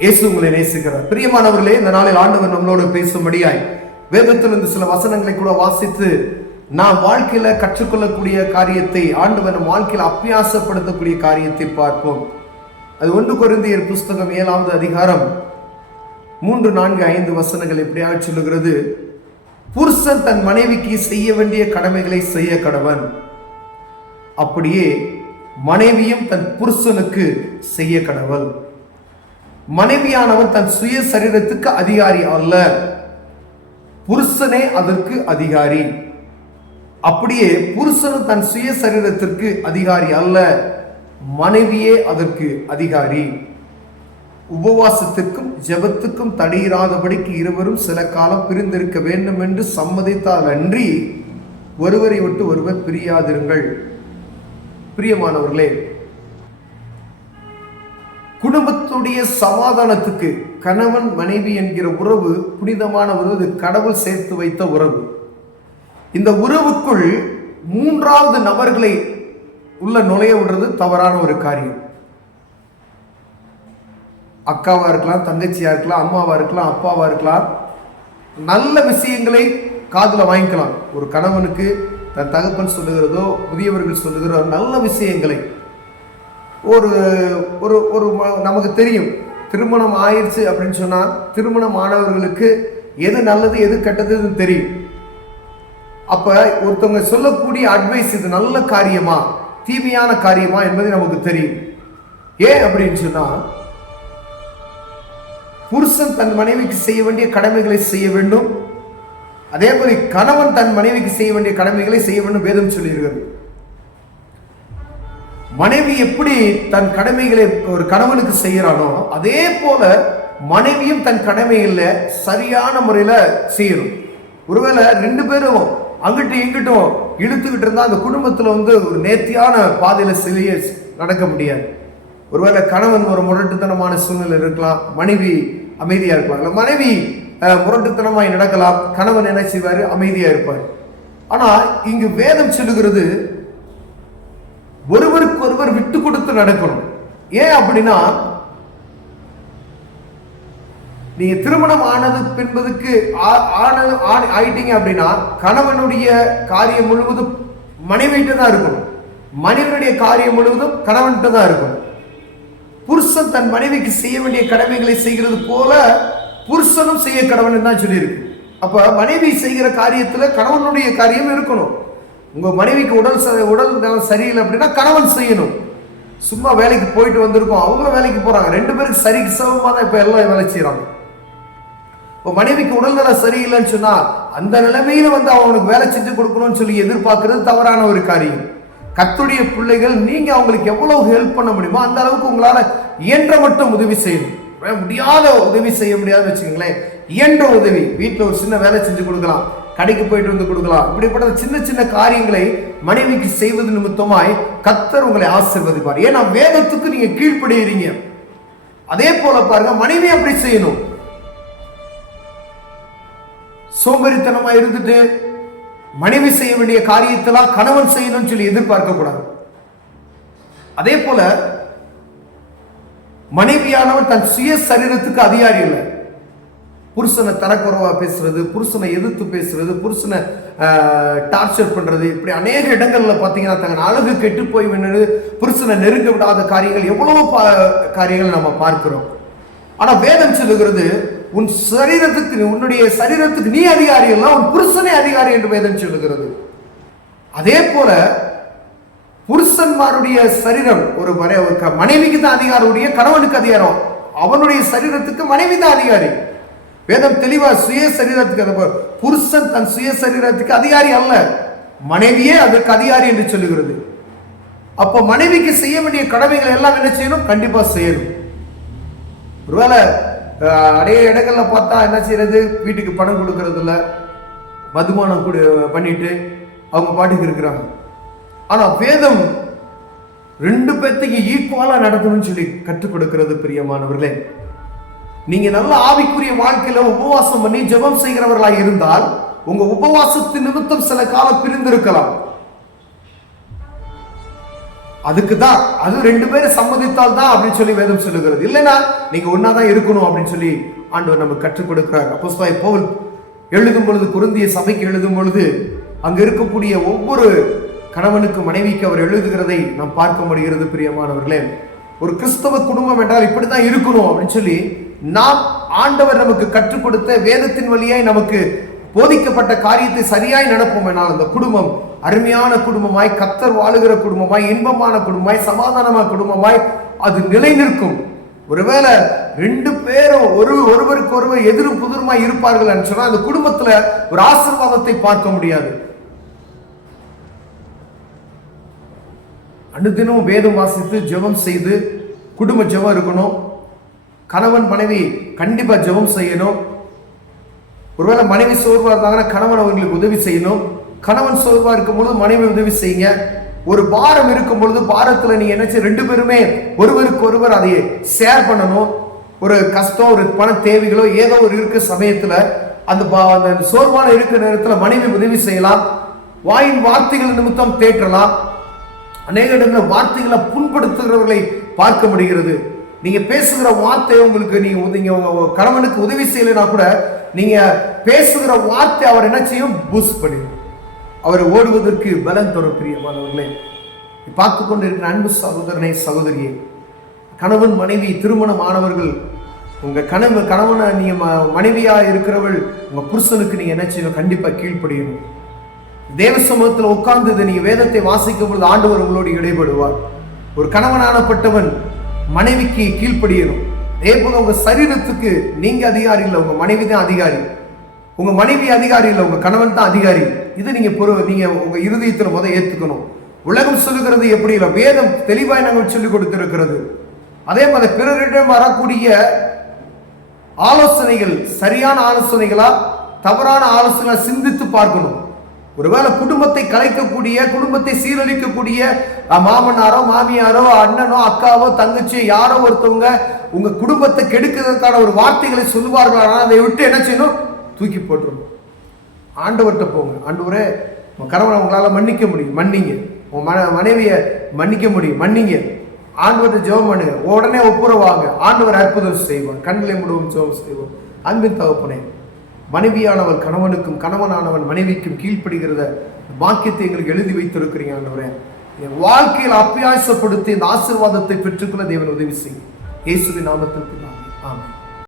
இயேசு உங்களை நேசிக்கிறார். பிரியமானவர்களே, இந்த நாளில் ஆண்டவர் நம்மளோடு பேசும்படியாய் வேதத்திலிருந்து சில வசனங்களை கூட வாசித்து நாம் வாழ்க்கையில கற்றுக்கொள்ளக்கூடிய காரியத்தை, ஆண்டவர் நம் வாழ்க்கையில் அபியாசப்படுத்தக்கூடிய காரியத்தை பார்ப்போம். அது 1 கொரிந்தியர் புஸ்தகம் 7வது அதிகாரம் 3, 4, 5 வசனங்கள் எப்படியாக சொல்லுகிறது. புருஷன் தன் மனைவிக்கு செய்ய வேண்டிய கடமைகளை செய்ய கடவன், அப்படியே மனைவியும் தன் புருஷனுக்கு செய்ய கடவள். மனைவியானவன் தன் சுய சரீரத்துக்கு அதிகாரி அல்ல, புருஷனே அதற்கு அதிகாரி. அப்படியே புருஷனும் தன் சுய சரீரத்திற்கு அதிகாரி அல்ல, மனைவியே அதற்கு அதிகாரி. உபவாசத்திற்கும் ஜெபத்துக்கும் தடையிராதபடிக்கு இருவரும் சில காலம் பிரிந்திருக்க வேண்டும் என்று சம்மதித்தால் அன்றி ஒருவரை விட்டு ஒருவர் பிரியாதிருங்கள். பிரியமானவர்களே, குடும்பத்துடைய சமாதானத்துக்கு கணவன் மனைவி என்கிற உறவு புனிதமான உறவு, கடவுள் சேர்த்து வைத்த உறவு. இந்த உறவுக்குள் 3வது நபர்களை உள்ள நுழைய விடுறது தவறான ஒரு காரியம். அக்காவா இருக்கலாம், தங்கச்சியா இருக்கலாம், அம்மாவா இருக்கலாம், அப்பாவா இருக்கலாம். நல்ல விஷயங்களை காதுல வாங்கிக்கலாம். ஒரு கணவனுக்கு தன் தகப்பன் சொல்லுகிறதோ புதியவர்கள் சொல்லுகிறோ நல்ல விஷயங்களை ஒரு ஒரு ஒரு நமக்கு தெரியும். திருமணம் ஆயிடுச்சு அப்படின்னு சொன்னா திருமணம் ஆனவர்களுக்கு எது நல்லது எது கெட்டதுன்னு தெரியும். அப்ப ஒருத்தவங்க சொல்லக்கூடிய அட்வைஸ் இது நல்ல காரியமா தீமையான காரியமா என்பது நமக்கு தெரியும். ஏன் அப்படின்னு சொன்னா, புருஷன் தன் மனைவிக்கு செய்ய வேண்டிய கடமைகளை செய்ய வேண்டும், அதே மாதிரி கணவன் தன் மனைவிக்கு செய்ய வேண்டிய கடமைகளை செய்ய வேண்டும் வேதம் சொல்லியிருக்கிறது. மனைவி எப்படி தன் கடமைகளை ஒரு கணவனுக்கு செய்யறானோ அதே போல மனைவியும் தன் கடமைகளை சரியான முறையில செய்யணும். ஒருவேளை 2 பேரும் அங்கிட்டும் இங்கிட்டும் இழுத்துக்கிட்டு இருந்தா அந்த குடும்பத்துல ஒரு நேர்த்தியான பாதையில சிலைய நடக்க முடியாது. ஒருவேளை கணவன் ஒரு முரட்டுத்தனமான சூழ்நிலை இருக்கலாம், மனைவி அமைதியா இருக்கலாம். மனைவி முரட்டுத்தனமாய் நடக்கலாம், கணவன் என்ன செய்வாரு, அமைதியா இருப்பார். ஆனா இங்கு வேதம் சொல்லுகிறது ஒருவருக்கு ஒருவர் விட்டு கொடுத்து நடக்கணும். ஏன் அப்படின்னா, நீங்க திருமணம் ஆனது பின்பதுக்கு ஆயிட்டீங்க அப்படின்னா கணவனுடைய காரியம் முழுவதும் மனைவிட்டு தான் இருக்கணும், மனைவியுடைய காரியம் முழுவதும் கணவன்கிட்ட தான் இருக்கணும். புருஷன் தன் மனைவிக்கு செய்ய வேண்டிய கடமைகளை செய்கிறது போல புருஷனும் செய்ய கடவன் தான் சொல்லியிருக்கு. அப்ப மனைவி செய்கிற காரியத்துல கணவனுடைய காரியம் இருக்கணும். உங்க மனைவிக்கு உடல் நலம் சரியில்லை அப்படின்னா கணவன் செய்யணும். சும்மா வேலைக்கு போயிட்டு வந்திருக்கோம், அவங்களும் வேலைக்கு போறாங்க, 2 பேருக்கு சரிக்கு சமமா தான் இப்ப எல்லாம் வேலை செய்யறாங்க. இப்போ மனைவிக்கு உடல் நலம் சரியில்லைன்னு சொன்னா அந்த நிலைமையில அவனுக்கு வேலை செஞ்சு கொடுக்கணும்னு சொல்லி எதிர்பார்க்கறது தவறான ஒரு காரியம். கர்த்தருடைய பிள்ளைகள், நீங்க அவங்களுக்கு எவ்வளவு ஹெல்ப் பண்ண முடியுமோ அந்த அளவுக்கு உங்களால இயன்ற மட்டும் உதவி செய்யணும். முடியாத உதவி செய்ய முடியாதுன்னு வச்சுக்கோங்களேன், இயன்ற உதவி, வீட்டில் ஒரு சின்ன வேலை செஞ்சு கொடுக்கலாம், கடைக்கு போயிட்டு வந்து கொடுக்கலாம். இப்படிப்பட்ட சின்ன சின்ன காரியங்களை மனைவிக்கு செய்வது நிமித்தமாய் கர்த்தர் உங்களை ஆசீர்வதிப்பார். ஏன்னா வேதத்துக்கு நீங்க கீழ்ப்படுகிறீங்க. அதே போல பாருங்க, மனைவி அப்படி செய்யணும். சோம்பேறித்தனமா இருந்துட்டு மனைவி செய்ய வேண்டிய காரியத்தெல்லாம் கணவன் செய்யணும்னு சொல்லி எதிர்பார்க்க கூடாது. அதே போல மனைவியானவன் தன் சுய சரீரத்துக்கு அதிகாரி இல்லை. புருஷனை தரக்குறைவா பேசுறது, புருஷனை எதிர்த்து பேசுறது, புருஷனை டார்ச்சர் பண்றது, இப்படி அநேக இடங்கள்ல பாத்தீங்கன்னா தங்க அழகு கெட்டு போய் வேணுது புருஷனை நெருங்க விடாத காரியங்கள் எவ்வளவோ காரியங்கள் நம்ம பார்க்கிறோம். ஆனா வேதம் சொல்லுகிறது, உன் சரீரத்துக்கு, உன்னுடைய சரீரத்துக்கு நீ அதிகாரி அல்ல, உன் புருஷனே அதிகாரி என்று வேதம் சொல்லுகிறது. அதே போல புருஷன்மாருடைய சரீரம் ஒரு மனைவிக்கு தான் அதிகாரம், கணவனுக்கு அதிகாரம், அவனுடைய சரீரத்துக்கு மனைவி தான் அதிகாரி. வேதம் தெளிவா சுய சரீரத்துக்கு, புருஷன் தன் சுய சரீரத்துக்கு அதிகாரி அல்ல, மனைவியே அதற்கு அதிகாரி என்று சொல்லுகிறது. அப்ப மனைவிக்கு செய்ய வேண்டிய கடமைகளை எல்லாம் என்ன செய்யணும், கண்டிப்பா செய்யணும். ஒருவேளை நிறைய இடங்கள்ல பார்த்தா என்ன செய்யறது, வீட்டுக்கு பணம் கொடுக்கறது இல்ல, மதுபானம் பண்ணிட்டு அவங்க பாட்டுக்கு இருக்கிறாங்க. ஆனா வேதம் 2 பேர்த்தையும் ஈக்குவலா நடத்தணும்னு சொல்லி கற்றுக் கொடுக்கிறது. பிரியமானவர்களே, நீங்க நல்ல ஆவிக்குரிய வாழ்க்கையில உபவாசம் பண்ணி ஜெபம் செய்கிறவர்களாக இருந்தால் உங்க உபவாசத்தின் நிமித்தம் சில காலம் பிரிந்திருக்கலாம். அதுக்கு தான், அது 2 பேரும் சம்மதித்தால் தான் அப்படின்னு சொல்லி வேதம் சொல்லுகிறது. இல்லைன்னா நீங்க ஒன்னாதான் இருக்கணும் அப்படின்னு சொல்லி ஆண்டவர் நமக்கு கற்றுக் கொடுக்கிறார். அப்போஸ்தலனாகிய பவுல் எழுதும் பொழுது, கொரிந்திய சபைக்கு எழுதும் பொழுது, அங்க இருக்கக்கூடிய ஒவ்வொரு கணவனுக்கு மனைவிக்கு அவர் எழுதுகிறதை நாம் பார்க்க முடிகிறது. பிரியமானவர்களே, ஒரு கிறிஸ்தவ குடும்பம் என்றால் இப்படித்தான் இருக்கணும் அப்படின்னு சொல்லி நாம் ஆண்டவர் நமக்கு கற்றுக் கொடுத்த வேதத்தின் வழியாய் நமக்கு போதிக்கப்பட்ட காரியத்தை சரியாய் நடப்போம் என்றால் அந்த குடும்பம் அருமையான குடும்பமாய், கர்த்தர் வாழுகிற குடும்பமாய், இன்பமான குடும்பமாய், சமாதானமான குடும்பமாய் அது நிலை நிற்கும். ஒருவேளை 2 பேரும் ஒருவருக்கு ஒருவர் எதிரும் புதிருமாய் இருப்பார்கள் என்று சொன்னா அந்த குடும்பத்துல ஒரு ஆசீர்வாதத்தை பார்க்க முடியாது. அனுதினமும் வேதம் வாசித்து ஜெபம் செய்து குடும்ப ஜெபம் இருக்கணும். கணவன் மனைவி கண்டிப்பா ஜெபம் செய்யணும். ஒருவேளை மனைவி சோர்வா இருந்தாங்கன்னா கணவன் அவர்களுக்கு உதவி செய்யணும். கணவன் சோர்வா இருக்கும் பொழுது மனைவி உதவி செய்யுங்க. ஒரு பாரம் இருக்கும் பொழுது பாரத்துல நீங்க என்ன 2 பேருமே ஒருவருக்கு ஒருவர் அதை ஷேர் பண்ணணும். ஒரு கஷ்டம், ஒரு பண தேவைகளோ ஏதோ ஒரு இருக்க சமயத்துல அந்த சோர்வான இருக்கிற நேரத்துல மனைவி உதவி செய்யலாம். வாயின் வார்த்தைகள் நிமித்தம் தேற்றலாம். அநேக இடங்கள் வார்த்தைகளை புண்படுத்துகிறவர்களை பார்க்க முடிகிறது. நீங்க பேசுகிற வார்த்தை உங்களுக்கு நீங்க உங்க கணவனுக்கு உதவி செய்யலைன்னா கூட நீங்க பேசுகிற வார்த்தை அவர் என்ன செய்யும்? பூஸ்ட் பண்ணிடும். அவர் ஓடுவதற்கு பலம் தரும். பிரியமானவர்களே, பார்த்து கொண்டு இருக்கிற அன்பு சகோதரனை சகோதரியே, கணவன் மனைவி திருமணம் ஆனவர்கள், உங்க கணவனை நீங்க மனைவியா இருக்கிறவள் உங்க புருஷனுக்கு நீங்க என்ன செய்யணும்? கண்டிப்பா கீழ்ப்படியணும். தேவ சமூகத்தில் உட்கார்ந்து நீங்க வேதத்தை வாசிக்கும் பொழுது ஆண்டவர் உங்களோடு இடைபடுவார். ஒரு கணவனானப்பட்டவன் மனைவிக்கு கீழ்ப்படியணும். அதே போல உங்க சரீரத்துக்கு நீங்க அதிகாரி இல்லை, உங்க மனைவி தான் அதிகாரி. உங்க மனைவி அதிகாரி இல்லை, உங்க கணவன் தான் அதிகாரி. இது நீங்க உங்க இருதயத்தில் ஏற்றுக்கணும். உலகம் சொல்லுகிறது எப்படி இல்லை, வேதம் தெளிவாய் நாங்கள் சொல்லிக் கொடுத்திருக்கிறது. அதே மாதிரி பிறரிடம் வரக்கூடிய ஆலோசனைகள் சரியான ஆலோசனைகளா தவறான ஆலோசனைகளை சிந்தித்து பார்க்கணும். ஒருவேளை குடும்பத்தை கலைக்கக்கூடிய, குடும்பத்தை சீரழிக்கக்கூடிய மாமனாரோ மாமியாரோ அண்ணனோ அக்காவோ தங்கச்சியோ யாரோ ஒருத்தவங்க உங்க குடும்பத்தை கெடுக்கிறதுக்கான ஒரு வார்த்தைகளை சொல்லுவார்கள். ஆனால் அதை விட்டு என்ன செய்யணும்? தூக்கி போட்டுருணும். ஆண்டவர்கிட்ட போங்க. ஆண்டவரே, உங்க கணவனை உங்களால மன்னிக்க முடியும், மன்னிங்க. உங்க மனைவியை மன்னிக்க முடியும், மன்னிங்க. ஆண்டவர்கிட்ட ஜெபம் பண்ணுங்க. உடனே ஒப்புரவாங்க. ஆண்டவர் அற்புதம் செய்வார். கண்களை முழுவதும் ஜெபம் செய்வோம். அன்பின் தகப்பனே, மனைவியானவள் கணவனுக்கும் கணவனானவன் மனைவிக்கும் கீழ்ப்படுகிறத பாக்கியத்தை எங்களுக்கு எழுதி வைத்திருக்கிறீங்க. ஆண்டவரே, என் வாழ்க்கையில் அப்பியாசப்படுத்தி இந்த ஆசீர்வாதத்தை பெற்றுக்கொள்ள தேவன் உதவி செய்யும். இயேசுவின் நாமத்தில் ஆமென்.